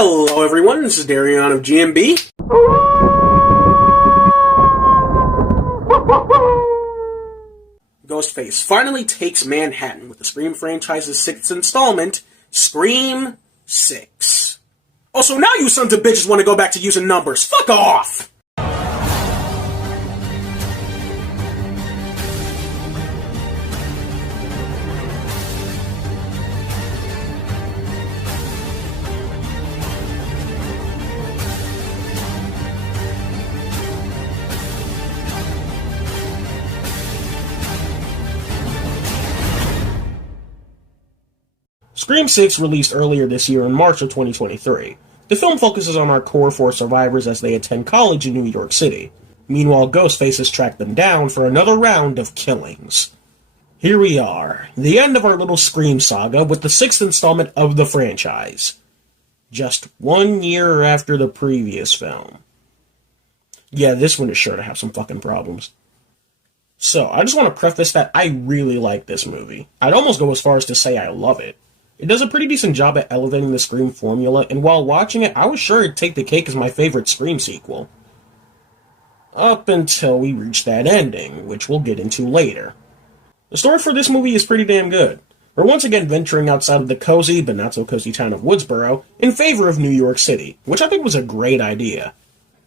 Hello everyone, this is Darion of GNB. Ghostface finally takes Manhattan with the Scream franchise's 6th installment, Scream 6. Oh, so now you sons of bitches want to go back to using numbers. Fuck off! Scream 6 released earlier this year in March of 2023. The film focuses on our core 4 survivors as they attend college in New York City. Meanwhile, Ghostface has tracked them down for another round of killings. Here we are, the end of our little Scream saga with the 6th installment of the franchise. Just 1 year after the previous film. Yeah, this one is sure to have some fucking problems. So, I just want to preface that I really like this movie. I'd almost go as far as to say I love it. It does a pretty decent job at elevating the Scream formula, and while watching it, I was sure it'd take the cake as my favorite Scream sequel. Up until we reach that ending, which we'll get into later. The story for this movie is pretty damn good. We're once again venturing outside of the cozy, but not so cozy town of Woodsboro, in favor of New York City, which I think was a great idea.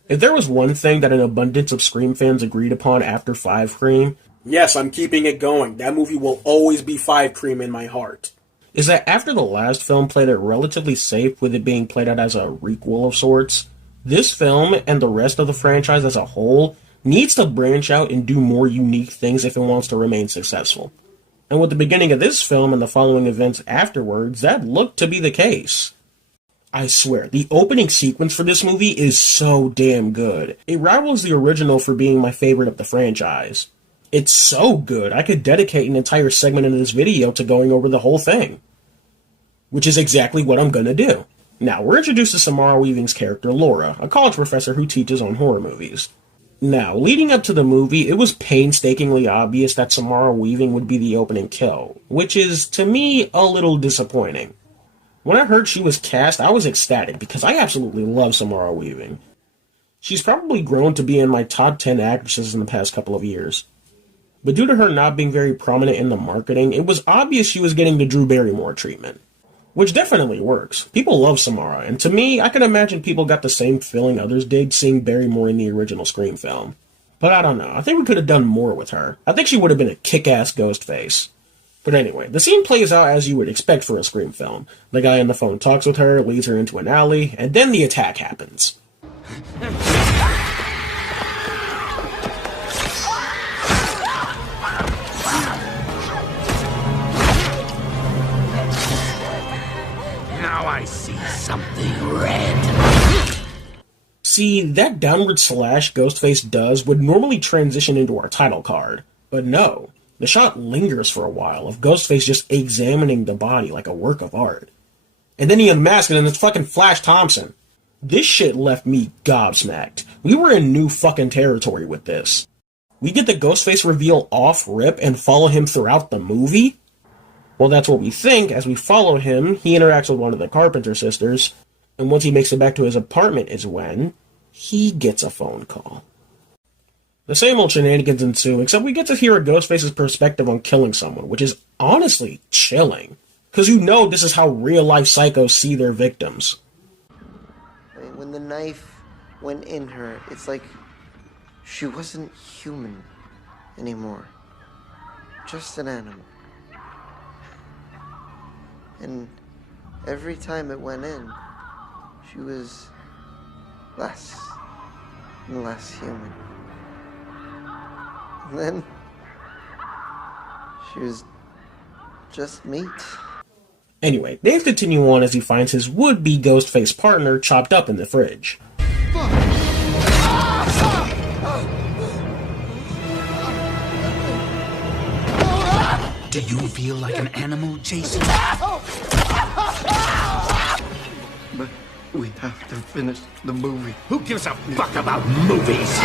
If there was one thing that an abundance of Scream fans agreed upon after 5 Cream... Yes, I'm keeping it going. That movie will always be 5 Cream in my heart. Is that after the last film played it relatively safe with it being played out as a requel of sorts, this film and the rest of the franchise as a whole needs to branch out and do more unique things if it wants to remain successful. And with the beginning of this film and the following events afterwards, that looked to be the case. I swear, the opening sequence for this movie is so damn good. It rivals the original for being my favorite of the franchise. It's so good, I could dedicate an entire segment of this video to going over the whole thing. Which is exactly what I'm gonna do. Now, we're introduced to Samara Weaving's character, Laura, a college professor who teaches on horror movies. Now, leading up to the movie, it was painstakingly obvious that Samara Weaving would be the opening kill, which is, to me, a little disappointing. When I heard she was cast, I was ecstatic, because I absolutely love Samara Weaving. She's probably grown to be in my top 10 actresses in the past couple of years. But due to her not being very prominent in the marketing, it was obvious she was getting the Drew Barrymore treatment. Which definitely works. People love Samara, and to me, I can imagine people got the same feeling others did seeing Barrymore in the original Scream film. But I don't know, I think we could have done more with her. I think she would have been a kick-ass Ghostface. But anyway, the scene plays out as you would expect for a Scream film. The guy on the phone talks with her, leads her into an alley, and then the attack happens. I see something red. See, that downward slash Ghostface does would normally transition into our title card. But no, the shot lingers for a while of Ghostface just examining the body like a work of art. And then he unmasks it and it's fucking Flash Thompson. This shit left me gobsmacked. We were in new fucking territory with this. We get the Ghostface reveal off rip and follow him throughout the movie? Well, that's what we think. As we follow him, he interacts with one of the Carpenter Sisters, and once he makes it back to his apartment is when he gets a phone call. The same old shenanigans ensue, except we get to hear a Ghostface's perspective on killing someone, which is honestly chilling. Because you know this is how real-life psychos see their victims. I mean, when the knife went in her, it's like she wasn't human anymore. Just an animal. And every time it went in, she was less and less human. And then she was just meat. Anyway, things continue on as he finds his would-be Ghostface partner chopped up in the fridge. Do you feel like an animal, Jason? But we have to finish the movie. Who gives a fuck about movies?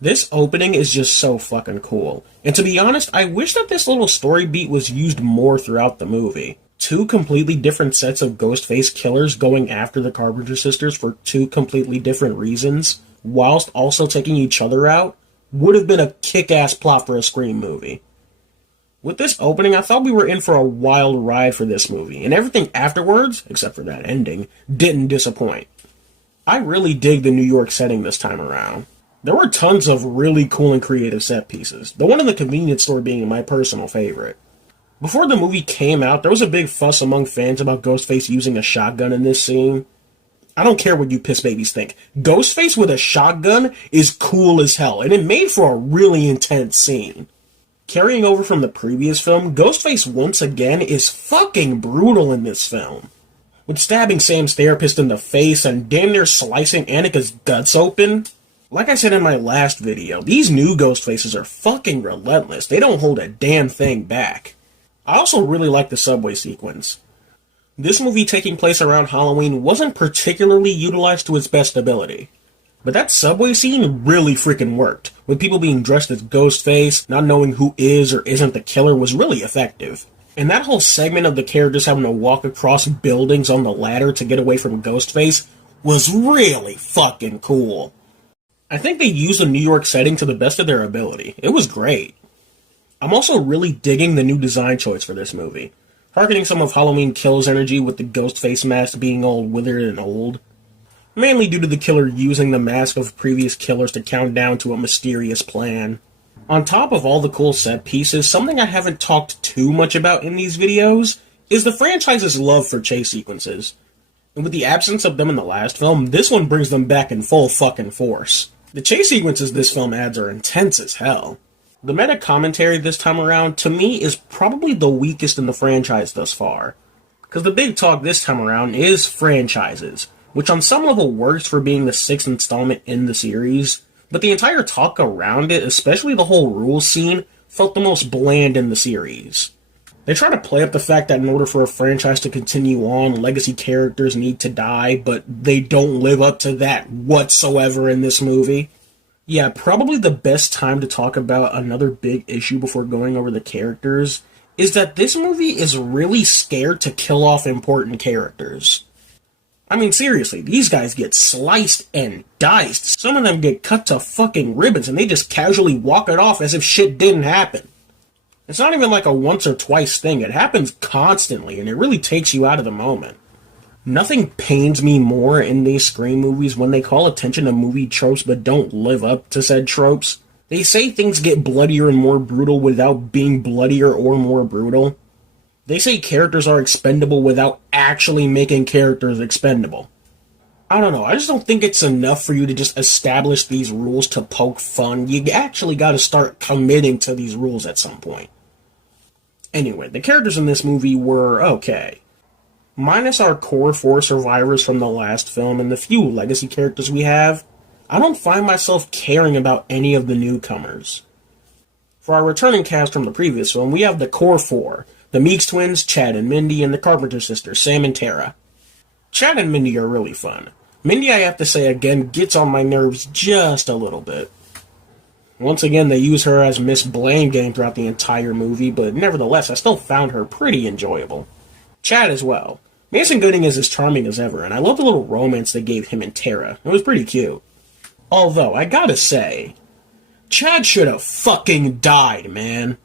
This opening is just so fucking cool. And to be honest, I wish that this little story beat was used more throughout the movie. two completely different sets of Ghostface killers going after the Carpenter Sisters for two completely different reasons, whilst also taking each other out, would have been a kick-ass plot for a Scream movie. With this opening, I thought we were in for a wild ride for this movie, and everything afterwards, except for that ending, didn't disappoint. I really dig the New York setting this time around. There were tons of really cool and creative set pieces, the one in the convenience store being my personal favorite. Before the movie came out, there was a big fuss among fans about Ghostface using a shotgun in this scene. I don't care what you piss babies think. Ghostface with a shotgun is cool as hell, and it made for a really intense scene. Carrying over from the previous film, Ghostface once again is fucking brutal in this film. With stabbing Sam's therapist in the face and damn near slicing Annika's guts open. Like I said in my last video, these new Ghostfaces are fucking relentless. They don't hold a damn thing back. I also really like the subway sequence. This movie taking place around Halloween wasn't particularly utilized to its best ability. But that subway scene really freaking worked, with people being dressed as Ghostface, not knowing who is or isn't the killer was really effective. And that whole segment of the characters having to walk across buildings on the ladder to get away from Ghostface was really fucking cool. I think they used the New York setting to the best of their ability. It was great. I'm also really digging the new design choice for this movie, harkening some of Halloween Kills energy with the Ghostface mask being all withered and old. Mainly due to the killer using the mask of previous killers to count down to a mysterious plan. On top of all the cool set pieces, something I haven't talked too much about in these videos is the franchise's love for chase sequences. And with the absence of them in the last film, this one brings them back in full fucking force. The chase sequences this film adds are intense as hell. The meta commentary this time around, to me, is probably the weakest in the franchise thus far. Because the big talk this time around is franchises, which on some level works for being the sixth installment in the series, but the entire talk around it, especially the whole rules scene, felt the most bland in the series. They try to play up the fact that in order for a franchise to continue on, legacy characters need to die, but they don't live up to that whatsoever in this movie. Yeah, probably the best time to talk about another big issue before going over the characters is that this movie is really scared to kill off important characters. I mean, seriously, these guys get sliced and diced. Some of them get cut to fucking ribbons and they just casually walk it off as if shit didn't happen. It's not even like a once or twice thing. It happens constantly and it really takes you out of the moment. Nothing pains me more in these Scream movies when they call attention to movie tropes but don't live up to said tropes. They say things get bloodier and more brutal without being bloodier or more brutal. They say characters are expendable without actually making characters expendable. I don't know, I just don't think it's enough for you to just establish these rules to poke fun. You actually gotta start committing to these rules at some point. Anyway, the characters in this movie were okay. Minus our core 4 survivors from the last film and the few legacy characters we have, I don't find myself caring about any of the newcomers. For our returning cast from the previous film, we have the core 4, the Meeks twins, Chad and Mindy, and the Carpenter Sisters, Sam and Tara. Chad and Mindy are really fun. Mindy, I have to say again, gets on my nerves just a little bit. Once again, they use her as Miss Blame Game throughout the entire movie, but nevertheless, I still found her pretty enjoyable. Chad as well. Mason Gooding is as charming as ever, and I love the little romance they gave him and Tara. It was pretty cute. Although, I gotta say, Chad should have fucking died, man.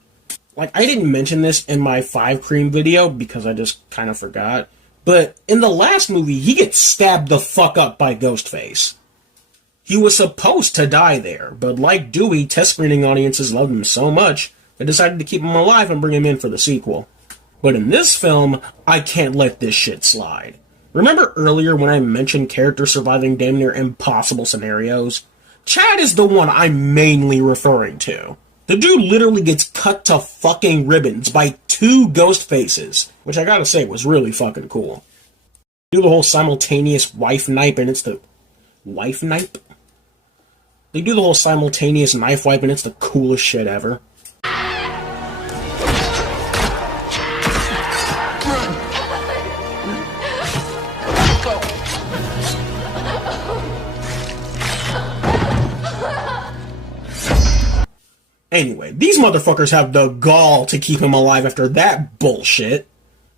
Like, I didn't mention this in my 5 Cream video, because I just kind of forgot, but in the last movie, he gets stabbed the fuck up by Ghostface. He was supposed to die there, but like Dewey, test screening audiences loved him so much, they decided to keep him alive and bring him in for the sequel. But in this film, I can't let this shit slide. Remember earlier when I mentioned characters surviving damn near impossible scenarios? Chad is the one I'm mainly referring to. The dude literally gets cut to fucking ribbons by 2 ghost faces, which I gotta say was really fucking cool. Do the whole simultaneous wife knife and it's the... Wife knife? They do the whole simultaneous knife wipe and it's the coolest shit ever. Anyway, these motherfuckers have the gall to keep him alive after that bullshit.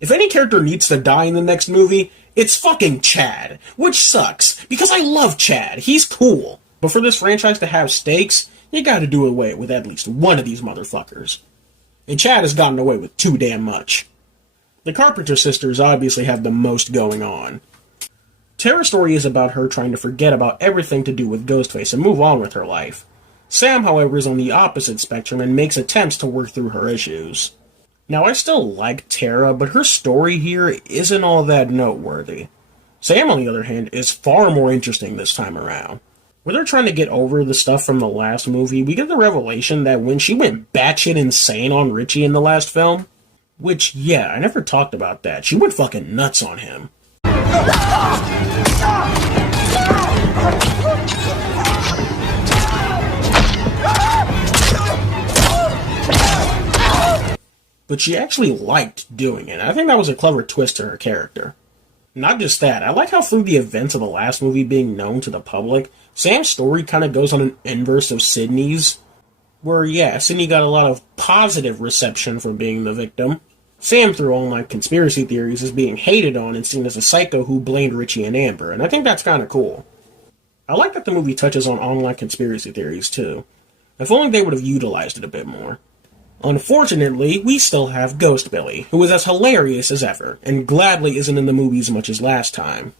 If any character needs to die in the next movie, it's fucking Chad. Which sucks, because I love Chad. He's cool. But for this franchise to have stakes, you gotta do away with at least one of these motherfuckers. And Chad has gotten away with too damn much. The Carpenter Sisters obviously have the most going on. Tara's story is about her trying to forget about everything to do with Ghostface and move on with her life. Sam, however, is on the opposite spectrum and makes attempts to work through her issues. Now, I still like Tara, but her story here isn't all that noteworthy. Sam, on the other hand, is far more interesting this time around. With her trying to get over the stuff from the last movie, we get the revelation that when she went batshit insane on Richie in the last film, which, yeah, I never talked about that, she went fucking nuts on him. But she actually liked doing it. I think that was a clever twist to her character. Not just that, I like how through the events of the last movie being known to the public, Sam's story kind of goes on an inverse of Sydney's, where, yeah, Sydney got a lot of positive reception for being the victim. Sam, through online conspiracy theories, is being hated on and seen as a psycho who blamed Richie and Amber, and I think that's kind of cool. I like that the movie touches on online conspiracy theories, too. If only they would have utilized it a bit more. Unfortunately, we still have Ghost Billy, who is as hilarious as ever, and gladly isn't in the movie as much as last time.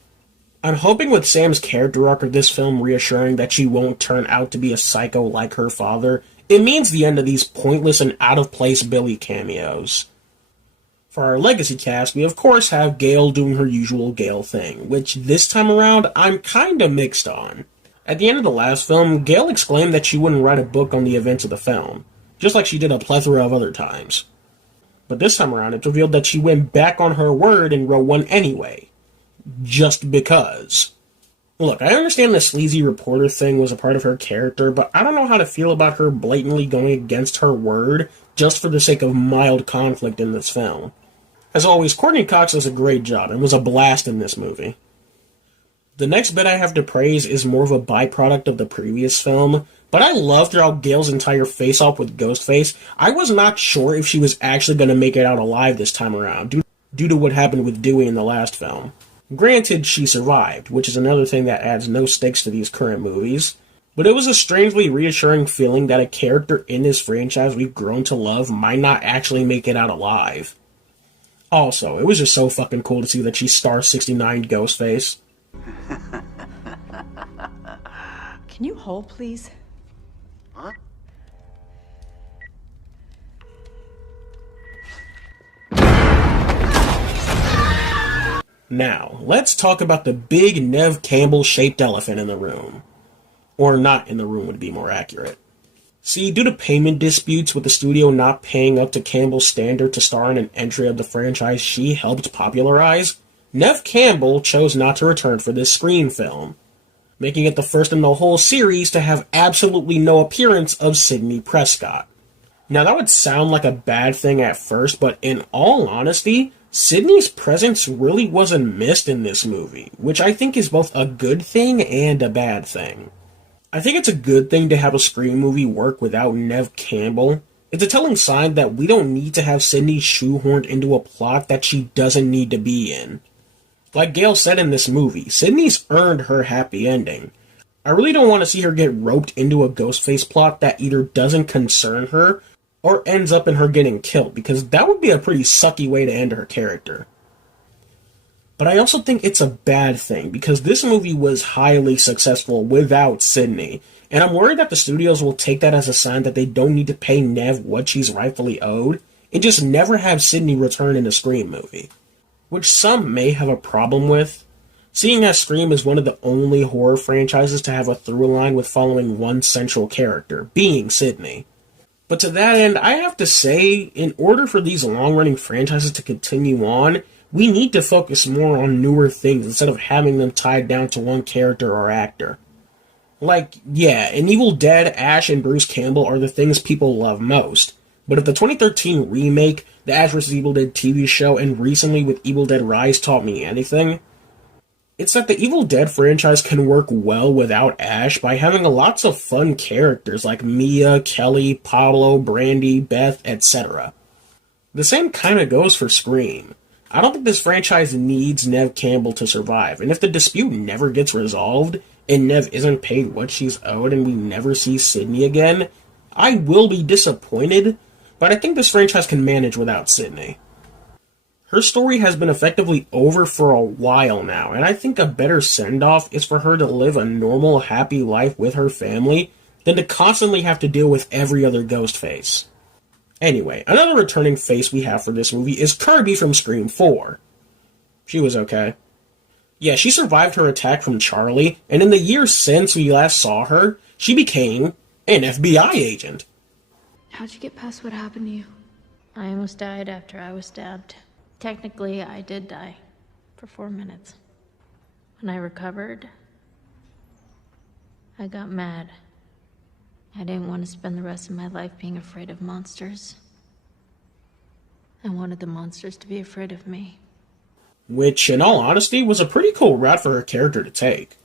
I'm hoping with Sam's character arc of this film reassuring that she won't turn out to be a psycho like her father, it means the end of these pointless and out-of-place Billy cameos. For our legacy cast, we of course have Gail doing her usual Gail thing, which this time around, I'm kinda mixed on. At the end of the last film, Gail exclaimed that she wouldn't write a book on the events of the film, just like she did a plethora of other times. But this time around, it's revealed that she went back on her word and wrote one anyway. Just because. Look, I understand the sleazy reporter thing was a part of her character, but I don't know how to feel about her blatantly going against her word just for the sake of mild conflict in this film. As always, Courtney Cox does a great job and was a blast in this movie. The next bit I have to praise is more of a byproduct of the previous film, but I loved throughout Gail's entire face-off with Ghostface. I was not sure if she was actually going to make it out alive this time around, due to what happened with Dewey in the last film. Granted, she survived, which is another thing that adds no stakes to these current movies, but it was a strangely reassuring feeling that a character in this franchise we've grown to love might not actually make it out alive. Also, it was just so fucking cool to see that she star 69 Ghostface. Can you hold, please? Huh? Now, let's talk about the big Neve Campbell-shaped elephant in the room. Or not in the room would be more accurate. See, due to payment disputes with the studio not paying up to Campbell's standard to star in an entry of the franchise she helped popularize, Neve Campbell chose not to return for this Scream film, making it the first in the whole series to have absolutely no appearance of Sidney Prescott. Now that would sound like a bad thing at first, but in all honesty, Sidney's presence really wasn't missed in this movie, which I think is both a good thing and a bad thing. I think it's a good thing to have a Scream movie work without Neve Campbell. It's a telling sign that we don't need to have Sidney shoehorned into a plot that she doesn't need to be in. Like Gail said in this movie, Sidney's earned her happy ending. I really don't want to see her get roped into a Ghostface plot that either doesn't concern her or ends up in her getting killed, because that would be a pretty sucky way to end her character. But I also think it's a bad thing, because this movie was highly successful without Sidney, and I'm worried that the studios will take that as a sign that they don't need to pay Neve what she's rightfully owed, and just never have Sidney return in a Scream movie. Which some may have a problem with, seeing as Scream is one of the only horror franchises to have a through line with following one central character, being Sidney. But to that end, I have to say, in order for these long-running franchises to continue on, we need to focus more on newer things instead of having them tied down to one character or actor. Like, yeah, in Evil Dead, Ash and Bruce Campbell are the things people love most. But if the 2013 remake, the Ash vs. Evil Dead TV show, and recently with Evil Dead Rise taught me anything, it's that the Evil Dead franchise can work well without Ash by having lots of fun characters like Mia, Kelly, Pablo, Brandy, Beth, etc. The same kinda goes for Scream. I don't think this franchise needs Neve Campbell to survive, and if the dispute never gets resolved, and Neve isn't paid what she's owed and we never see Sydney again, I will be disappointed, but I think this franchise can manage without Sydney. Her story has been effectively over for a while now, and I think a better send-off is for her to live a normal, happy life with her family than to constantly have to deal with every other ghost face. Anyway, another returning face we have for this movie is Kirby from Scream 4. She was okay. Yeah, she survived her attack from Charlie, and in the years since we last saw her, she became an FBI agent. How'd you get past what happened to you? I almost died after I was stabbed. Technically, I did die for 4 minutes. When I recovered, I got mad. I didn't want to spend the rest of my life being afraid of monsters. I wanted the monsters to be afraid of me. Which, in all honesty, was a pretty cool route for her character to take.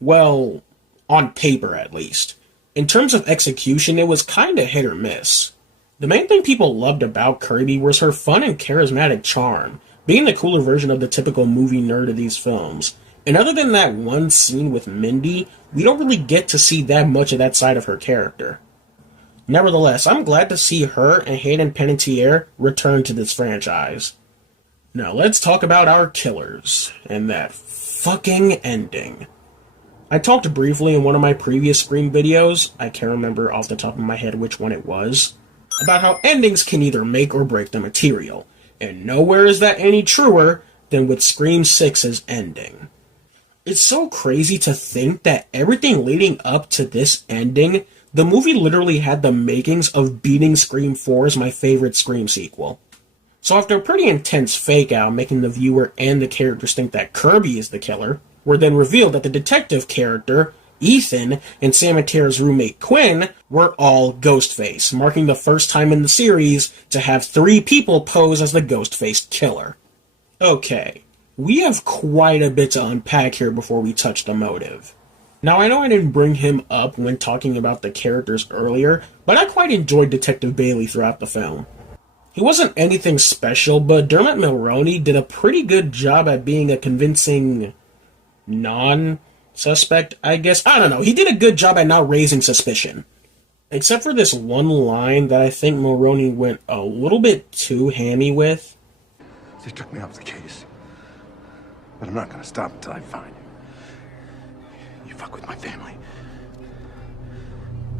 Well, on paper at least. In terms of execution, it was kinda hit or miss. The main thing people loved about Kirby was her fun and charismatic charm, being the cooler version of the typical movie nerd of these films. And other than that one scene with Mindy, we don't really get to see that much of that side of her character. Nevertheless, I'm glad to see her and Hayden Panettiere return to this franchise. Now let's talk about our killers, and that fucking ending. I talked briefly in one of my previous Scream videos, I can't remember off the top of my head which one it was, about how endings can either make or break the material, and nowhere is that any truer than with Scream 6's ending. It's so crazy to think that everything leading up to this ending, the movie literally had the makings of beating Scream 4 as my favorite Scream sequel. So after a pretty intense fake-out making the viewer and the characters think that Kirby is the killer, we're then revealed that the detective character, Ethan, and Sam and Tara's roommate Quinn were all Ghostface, marking the first time in the series to have 3 people pose as the Ghostface killer. Okay, we have quite a bit to unpack here before we touch the motive. Now, I know I didn't bring him up when talking about the characters earlier, but I quite enjoyed Detective Bailey throughout the film. He wasn't anything special, but Dermot Mulroney did a pretty good job at being a convincing non-suspect, I guess. I don't know, he did a good job at not raising suspicion. Except for this one line that I think Mulroney went a little bit too hammy with. They took me off the case, but I'm not gonna stop until I find him. You fuck with my family,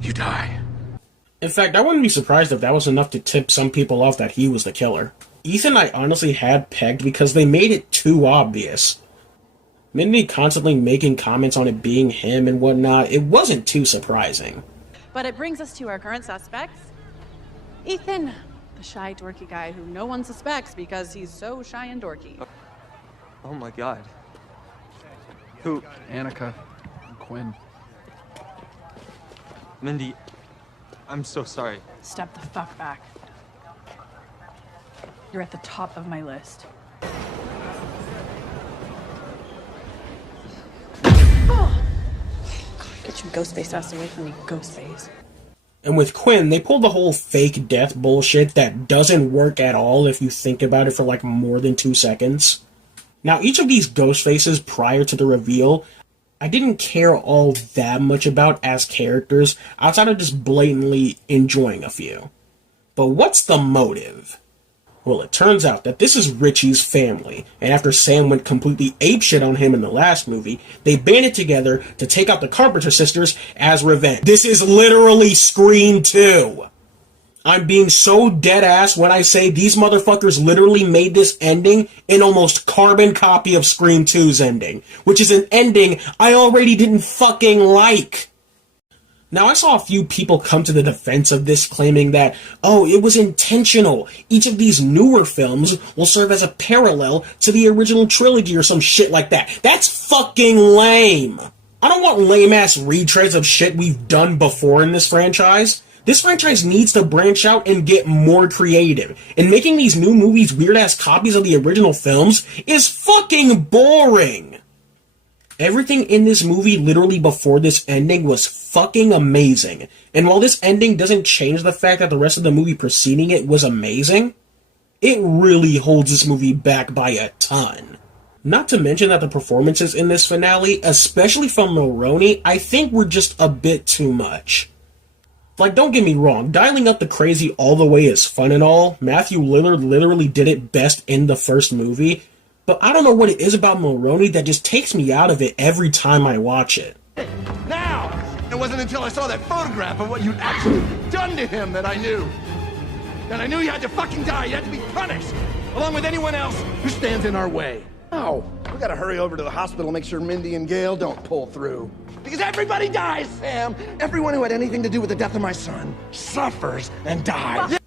you die. In fact, I wouldn't be surprised if that was enough to tip some people off that he was the killer. Ethan I honestly had pegged because they made it too obvious. Mindy constantly making comments on it being him and whatnot, it wasn't too surprising. But it brings us to our current suspects. Ethan, the shy, dorky guy who no one suspects because he's so shy and dorky. Oh my god. Who? Annika. And Quinn. Mindy, I'm so sorry. Step the fuck back. You're at the top of my list. Get your Ghostface ass away from me, Ghostface. And with Quinn, they pulled the whole fake death bullshit that doesn't work at all if you think about it for like more than 2 seconds. Now, each of these ghost faces prior to the reveal, I didn't care all that much about as characters, outside of just blatantly enjoying a few. But what's the motive? Well, it turns out that this is Richie's family, and after Sam went completely apeshit on him in the last movie, they banded together to take out the Carpenter Sisters as revenge. This is literally Scream 2! I'm being so dead-ass when I say these motherfuckers literally made this ending an almost carbon copy of Scream 2's ending, which is an ending I already didn't fucking like. Now, I saw a few people come to the defense of this, claiming that, oh, it was intentional. Each of these newer films will serve as a parallel to the original trilogy or some shit like that. That's fucking lame. I don't want lame-ass retreads of shit we've done before in this franchise. This franchise needs to branch out and get more creative. And making these new movies weird-ass copies of the original films is fucking boring. Everything in this movie literally before this ending was fucking amazing. And while this ending doesn't change the fact that the rest of the movie preceding it was amazing, it really holds this movie back by a ton. Not to mention that the performances in this finale, especially from Mulroney, I think were just a bit too much. Like, don't get me wrong, dialing up the crazy all the way is fun and all. Matthew Lillard literally did it best in the first movie, but I don't know what it is about Mulroney that just takes me out of it every time I watch it. Now! It wasn't until I saw that photograph of what you'd actually done to him that I knew. That I knew you had to fucking die. You had to be punished, along with anyone else who stands in our way. Oh, we gotta hurry over to the hospital, make sure Mindy and Gail don't pull through. Because everybody dies, Sam! Everyone who had anything to do with the death of my son suffers and dies.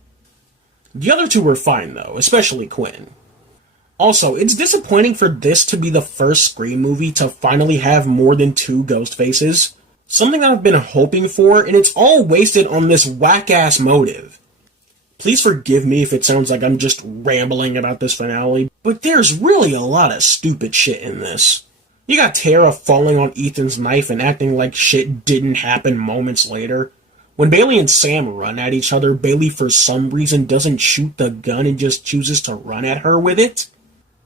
The other two were fine, though, especially Quinn. Also, it's disappointing for this to be the first Scream movie to finally have more than 2 ghost faces. Something that I've been hoping for, and it's all wasted on this whack-ass motive. Please forgive me if it sounds like I'm just rambling about this finale, but there's really a lot of stupid shit in this. You got Tara falling on Ethan's knife and acting like shit didn't happen moments later. When Bailey and Sam run at each other, Bailey for some reason doesn't shoot the gun and just chooses to run at her with it.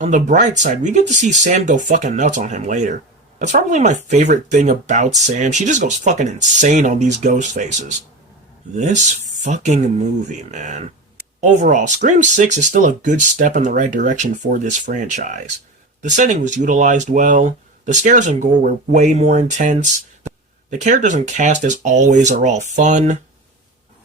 On the bright side, we get to see Sam go fucking nuts on him later. That's probably my favorite thing about Sam. She just goes fucking insane on these ghost faces. This fucking movie, man. Overall, Scream 6 is still a good step in the right direction for this franchise. The setting was utilized well, the scares and gore were way more intense, the characters and cast as always are all fun,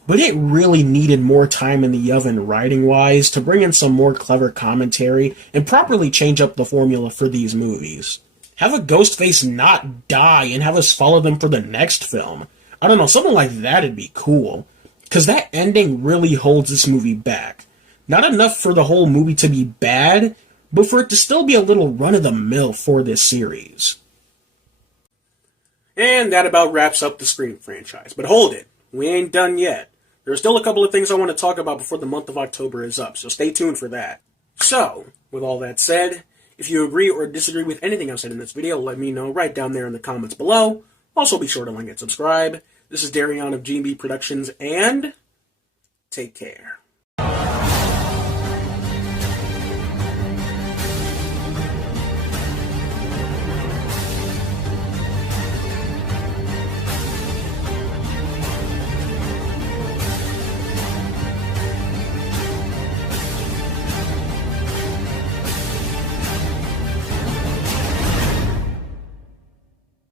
but it really needed more time in the oven writing-wise to bring in some more clever commentary and properly change up the formula for these movies. Have a Ghostface not die and have us follow them for the next film. I don't know, something like that'd be cool. Because that ending really holds this movie back. Not enough for the whole movie to be bad, but for it to still be a little run-of-the-mill for this series. And that about wraps up the Scream franchise. But hold it, we ain't done yet. There's still a couple of things I want to talk about before the month of October is up, so stay tuned for that. So, with all that said, if you agree or disagree with anything I've said in this video, let me know right down there in the comments below. Also be sure to like and subscribe. This is Darion of GNB Productions, and take care.